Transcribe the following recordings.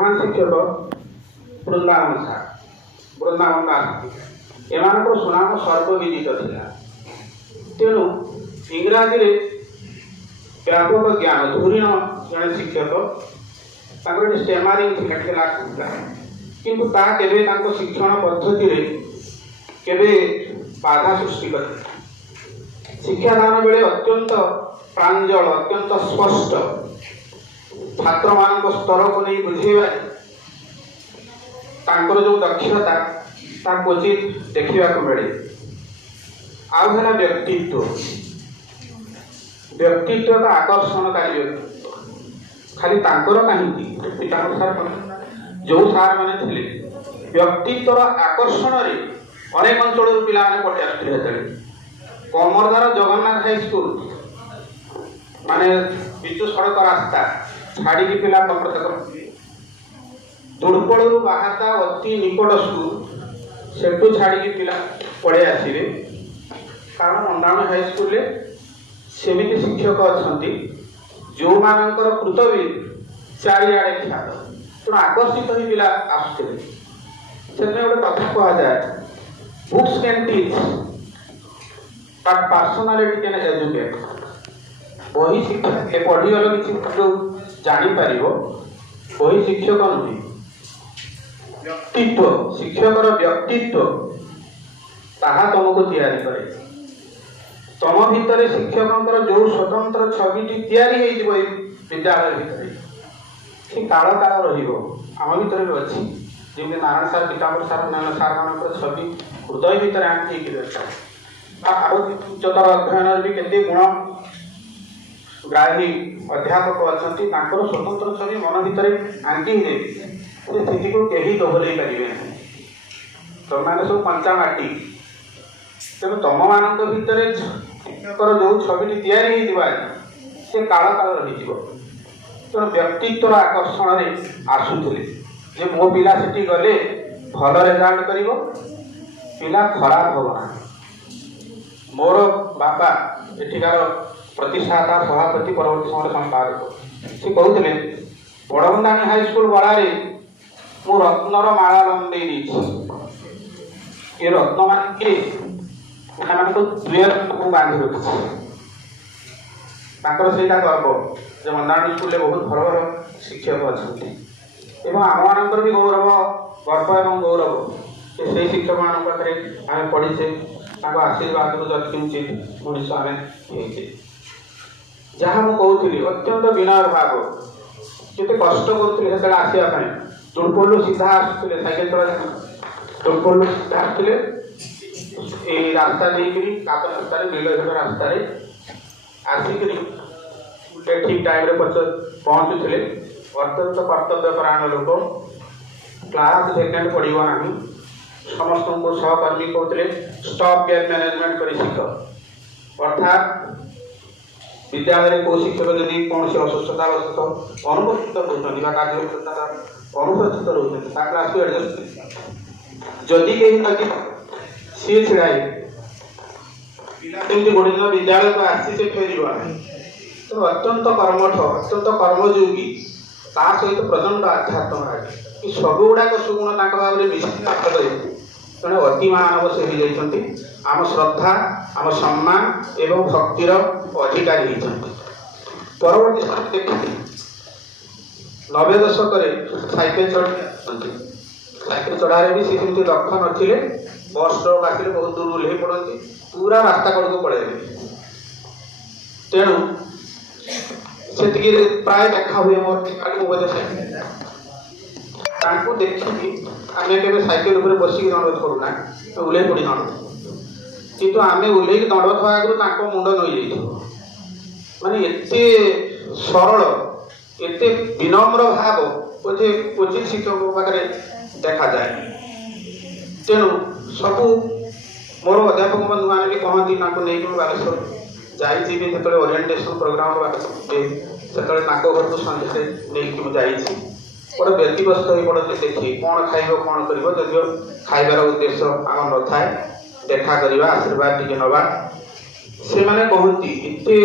प्रधान शिक्षक वृंदावन सार वृंदावन दास एम सुनाम सर्वविदित था। तेणु इंग्राजी व्यापक ज्ञान धूरीण जड़े शिक्षक स्टेमारिंग किंतु ता केबे तांको शिक्षण पद्धति रे केबे बाधा सृष्टि कर शिक्षादान बेले अत्यंत प्रांजल अत्यंत स्पष्ट छात्र मान स्तर को नहीं बुझेवा तांकर जो दक्षता ता क्वचित देखा मिले। आउला व्यक्तित्व व्यक्तित्व का आकर्षणकारी व्यक्तित्व खाली तांकर कहीं पिता सार जो सार मैंने थे व्यक्तित्व आकर्षण रे अनेक अंचल पिला पटे आसते कमरदार जगन्नाथ हाईस्कल माने विजु सड़क रास्ता छाड़ी पिला प्रत्येक दुर्बल बाहाता अति निकट स्कूल सेठू छाड़ी पिला पड़े आसवे कारण मंदाण हाईस्कल सेमिति शिक्षक अच्छा जो मानकर कृतवी चारिआड़े ख्यात तेणु आकर्षित ही पिला आसुले से गोटे कथा कह जाए books can teach but personality can educate. वही शिक्षक पढ़ीगल किसी जो जापर वही शिक्षक नुहे व्यक्तित्व शिक्षकर व्यक्तित्व ताहा तुमको तैयारी करे तम भितर शिक्षक जो स्वतंत्र छविटी तैयारी विद्यालय भितर से काल काल रम भितर भी अच्छी जमी नारायण सार पीताम्बर सार अन्य सार मान छवि हृदय भितर आंकी उच्चतर अध्ययन भी केते गुण ग्राही अध्यापक अच्छा स्वतंत्र छवि मन भितर आंकी स्थिति को कहीं दोहरई पारे तुम मैंने सब पंचामाटी तेणु तुम मान भितर शिक्षकर जो छवि तैयारी से काल काल रही तेणु व्यक्तित्व आकर्षण में आसुले जे मो पिला सेठी गले भल रेजल्ट करिवो पिला खराब होना। मोर बापा एठिकार प्रतिष्ठाता सभापति परवर्ती समय संपादक से कहते बड़बंदाणी हाईस्कल गलारे मु रत्नर माला बंदे ये रत्न मान किए दुए बांधि रखी से गर्व जो मंदाणी स्कूल बहुत भल भल शिक्षक अच्छा आम मान भी गौरव गर्व एवं गौरव से शिक्षक मान पाखे आम पढ़ीचे आशीर्वाद किंचित मनीष आम जहाँ मुझे अत्यंत विनय भाव केते कष्ट करुले आसवाई तुड़पल्लू सीधा आसुले साइकेल चला तुड़पल्लू सीधा आसुले रास्ता देकर कात रास्ता नीलझर रास्तार आसिक ठीक टाइम पहुँचुले अत्यंत कर्तव्यपरायण लोक क्लास सेकेंड पड़ो ना समस्त को सहकर्मी कहते स्टॉप गैप मैनेजमेंट कर शिख अर्थात विद्यालय को शिक्षक जदि कौन से असुस्थतावश अनुपस्थित रोचते कार्यक्षमता अनुपस्थित रोचते क्लास को एडजस्ट जदि कहीं सी छिड़ाए पिला गोटे दिन विद्यालय को आसी से फेर तेणु अत्यंत कर्मठ अत्यंत कर्मयोगी ता सहित प्रचंड आध्यात्म सब गुड़ाक सुगुण भाव में मिश्रित तेणु अति मानव से होती आम श्रद्धा आम सम्मान एवं भक्तिर अधिकारी होती। परवर्ती समय देखिए 90 दशक साइकेल चढ़ी साइकेल चढ़ारे भी सी दक्ष नथिले बस ट्रक आसिले बहुत दूर ओह्लई पड़ती पूरा रास्ता कड़ को पड़े तेणु से प्राय देखा हुए मोर देखी आम के साइकेल उपर बसिक दंड करूना ओह्लई पड़ी दंड कितु आम ओह्लई दंड थवा आगु मुंड नई माने एते सरल एते विनम्र भाव बोधे कोचिंग शिक्षक पाखे देखा जाए। तेणु सबू मोर अध्यापक बंधु मैंने भी कहती नहीं बालेश्वर जाइए जो ओरिएंटेशन प्रोग्राम से घर को सन्धे नहीं मुझे गोटे व्यक्तिगत हो पड़ते देखिए कौन खाइब कौन कर जदिव खाइबार उद्देश्य आम न था देखा करवा आशीर्वाद टी नवा से मैंने कहती एते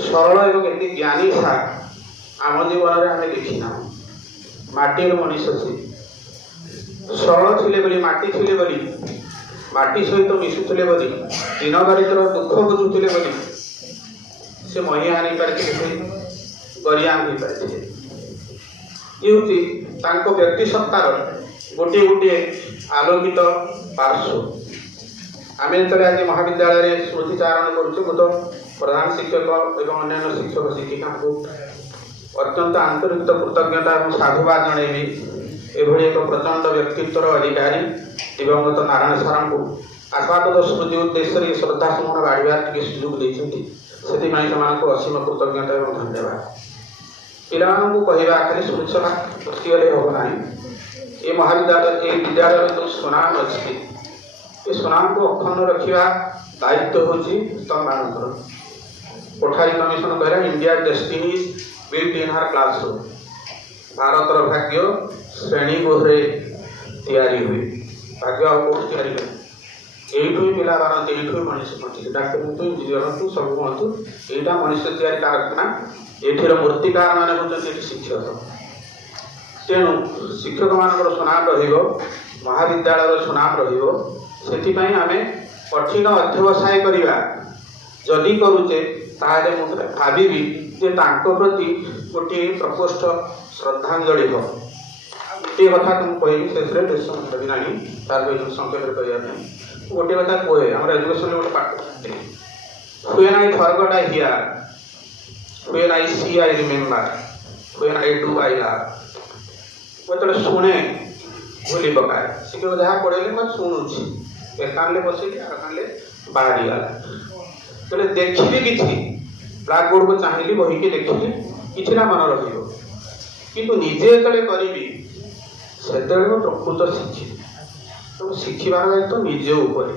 सरल एवं एते ज्ञानी सार आम जीवन में आम देखी ना ମାଟିର ମଣିଷ ସେ ସରଳ ଥିଲେ ବୋଲି ମାଟି ଥିଲେ ବୋଲି ମାଟି ସହିତ ମିଶୁଥିଲେ ବୋଲି ଦିନ ଦରିଦ୍ର ଦୁଃଖ ବୁଝୁଥିଲେ ବୋଲି ସେ ମହିଆ ଆଣିପାରିଥିଲେ ଗରିଆଁ ହୋଇପାରିଥିଲେ। ଇଏ ହେଉଛି ତାଙ୍କ ବ୍ୟକ୍ତି ସତ୍ତାର ଗୋଟିଏ ଗୋଟିଏ ଆଲୋକିତ ପାର୍ଶ୍ୱ। ଆମେ ଯେତେବେଳେ ଆଜି ମହାବିଦ୍ୟାଳୟରେ ସ୍ମୃତିଚାରଣ କରୁଛୁ ମୁଁ ତ ପ୍ରଧାନ ଶିକ୍ଷକ ଏବଂ ଅନ୍ୟାନ୍ୟ ଶିକ୍ଷକ ଶିକ୍ଷିକାଙ୍କୁ ଅତ୍ୟନ୍ତ ଆନ୍ତରିକ କୃତଜ୍ଞତା ଏବଂ ସାଧୁବାଦ ଜଣାଇବି। ଏଭଳି ଏକ ପ୍ରଚଣ୍ଡ ବ୍ୟକ୍ତିତ୍ୱର ଅଧିକାରୀ ଦିବଙ୍ଗତ ନାରାୟଣ ସାରଙ୍କୁ ଆଶାପଦ ସ୍ମୃତି ଉଦ୍ଦେଶ୍ୟରେ ଶ୍ରଦ୍ଧା ସୁମନ ବାଢ଼ିବାର ଟିକେ ସୁଯୋଗ ଦେଇଛନ୍ତି, ସେଥିପାଇଁ ସେମାନଙ୍କୁ ଅସୀମ କୃତଜ୍ଞତା ଏବଂ ଧନ୍ୟବାଦ। ପିଲାମାନଙ୍କୁ କହିବା ଖାଲି ସ୍ମୃତିସଭା ବସିଗଲେ ହେବ ନାହିଁ। ଏ ମହାବିଦ୍ୟାଳୟ ଏ ବିଦ୍ୟାଳୟର ଯେଉଁ ସୁନାମ ଅଛି ଏ ସୁନାମକୁ ଅଖଣ୍ଡ ରଖିବା ଦାୟିତ୍ୱ ହେଉଛି ତୁମମାନଙ୍କର। କୋଠାରୀ କମିଶନ କହିଲା India Destiny is built in ହାର୍ କ୍ଲାସରୁମ୍। ଭାରତର ଭାଗ୍ୟ ଶ୍ରେଣୀ ଗୃହରେ ତିଆରି ହୁଏ। ଭାଗ୍ୟ ଆଉ କେଉଁଠି ତିଆରି ହୁଏ? ଏଇଠୁ ହିଁ ପିଲା ବାହାରନ୍ତି, ଏଇଠୁ ହିଁ ମଣିଷ ବଞ୍ଚନ୍ତି। ଡାକ୍ତର ହୁଅନ୍ତୁ, ଇଞ୍ଜିନିୟର ହୁଅନ୍ତୁ, ସବୁ ହୁଅନ୍ତୁ, ଏଇଟା ମଣିଷ ତିଆରି କାରଖାନା। ଏଠିର ମୂର୍ତ୍ତିକାର ମାନେ ହେଉଛନ୍ତି ଏଠି ଶିକ୍ଷକ। ତେଣୁ ଶିକ୍ଷକମାନଙ୍କର ସୁନାମ ରହିବ, ମହାବିଦ୍ୟାଳୟର ସୁନାମ ରହିବ। ସେଥିପାଇଁ ଆମେ କଠିନ ଅଧ୍ୟବସାୟ କରିବା। ଯଦି କରୁଛେ ତାହେଲେ ମୁଁ ଭାବିବି ଯେ ତାଙ୍କ ପ୍ରତି ଗୋଟିଏ ପ୍ରକୋଷ୍ଠ ଶ୍ରଦ୍ଧାଞ୍ଜଳି ହେବ। ଗୋଟିଏ କଥା ମୁଁ କହିବି, ସେଥିରେ ବେଶ ଦେବି ନାହିଁ, ତାର ସଂକ୍ଷେପରେ କହିବା ପାଇଁ ଗୋଟିଏ କଥା କୁହେ। ଆମର ଏଜୁକେସନରେ ଗୋଟେ ପାଠ when I forgot I here, when I see I remember, when I do I love। ମୁଁ ଯେତେବେଳେ ଶୁଣେ ଭୁଲି ପକାଏ। ଶିକ୍ଷକ ଯାହା ପଢ଼େଇଲେ ମୁଁ ଶୁଣୁଛି, ଏ କାନରେ ବସିଲି ଆଉ କାନରେ ବାହାରିଗଲା। ଯେତେବେଳେ ଦେଖିଲି କିଛି ବ୍ଲାକବୋର୍ଡ଼କୁ ଚାହିଁଲି, ବହିକି ଦେଖିଲି, କିଛି ନା ମନେ ରହିବ। କିନ୍ତୁ ନିଜେ ଯେତେବେଳେ କରିବି ସେତେବେଳେ ମୁଁ ପ୍ରକୃତ ଶିଖିବି। ତେଣୁ ଶିଖିବାର ଦାୟିତ୍ୱ ନିଜ ଉପରେ।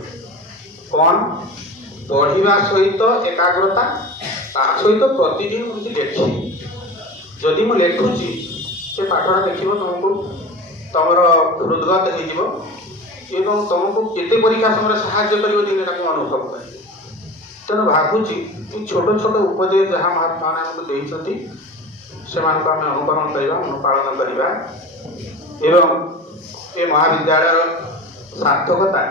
କ'ଣ? ପଢ଼ିବା ସହିତ ଏକାଗ୍ରତା, ତା ସହିତ ପ୍ରତିଦିନ ମୁଁ କିଛି ଲେଖିବି। ଯଦି ମୁଁ ଲେଖୁଛି ସେ ପାଠଟା ଦେଖିବ ତୁମକୁ ତୁମର ହୃଦଗତ ହେଇଯିବ ଏବଂ ତୁମକୁ କେତେ ପରୀକ୍ଷା ସମୟରେ ସାହାଯ୍ୟ କରିବ ଦିନେ ତାକୁ ଅନୁଭବ କରିବ। ତେଣୁ ଭାବୁଛି ଏ ଛୋଟ ଛୋଟ ଉପଦେଶ ଯାହା ମହାତ୍ମାମାନେ ଆମକୁ ଦେଇଛନ୍ତି ସେମାନଙ୍କୁ ଆମେ ଅନୁକରଣ କରିବା, ଅନୁପାଳନ କରିବା ଏବଂ ଏ ମହାବିଦ୍ୟାଳୟର ସାର୍ଥକତା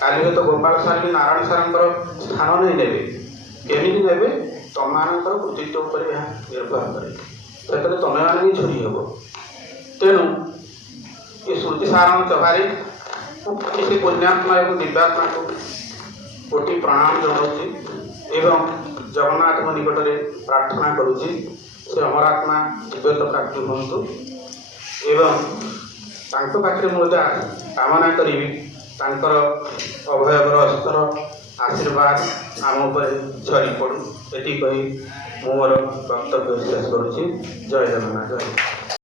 କାଲି ହୁଏତ ଗୋପାଳ ସାର୍ ବି ନାରାୟଣ ସାରଙ୍କର ସ୍ଥାନ ନେଇ ନେବେ। କେମିତି ନେବେ? ତମମାନଙ୍କର କୃତିତ୍ୱ ଉପରେ ଏହା ନିର୍ଭର କରେ। ସେତେବେଳେ ତମେମାନେ ବି ଝୁରି ହେବ। ତେଣୁ ଏ ସ୍ମୃତି ସାରଣ ସଭାରେ ମୁଁ ସେ ପୁଣ୍ୟାତ୍ମା ଏବଂ ଦିବ୍ୟାତ୍ମାକୁ କୋଟି ପ୍ରଣାମ ଜଣାଉଛି ଏବଂ ଜଗନ୍ନାଥଙ୍କ ନିକଟରେ ପ୍ରାର୍ଥନା କରୁଛି ସେ ଅମରାତ୍ମା ଜୀବତ ପ୍ରାପ୍ତି ହୁଅନ୍ତୁ ଏବଂ ତାଙ୍କ ପାଖରେ ମୁଁ ମଧ୍ୟ କାମନା କରିବି ତାଙ୍କର ଅଭୟବର ହସ୍ତର ଆଶୀର୍ବାଦ ଆମ ଉପରେ ଝରି ପଡ଼ୁ। ଏତିକି କହି ମୁଁ ମୋର ବକ୍ତବ୍ୟ ଶେଷ କରୁଛି। ଜୟ ଜଗନ୍ନାଥ। ଜୟ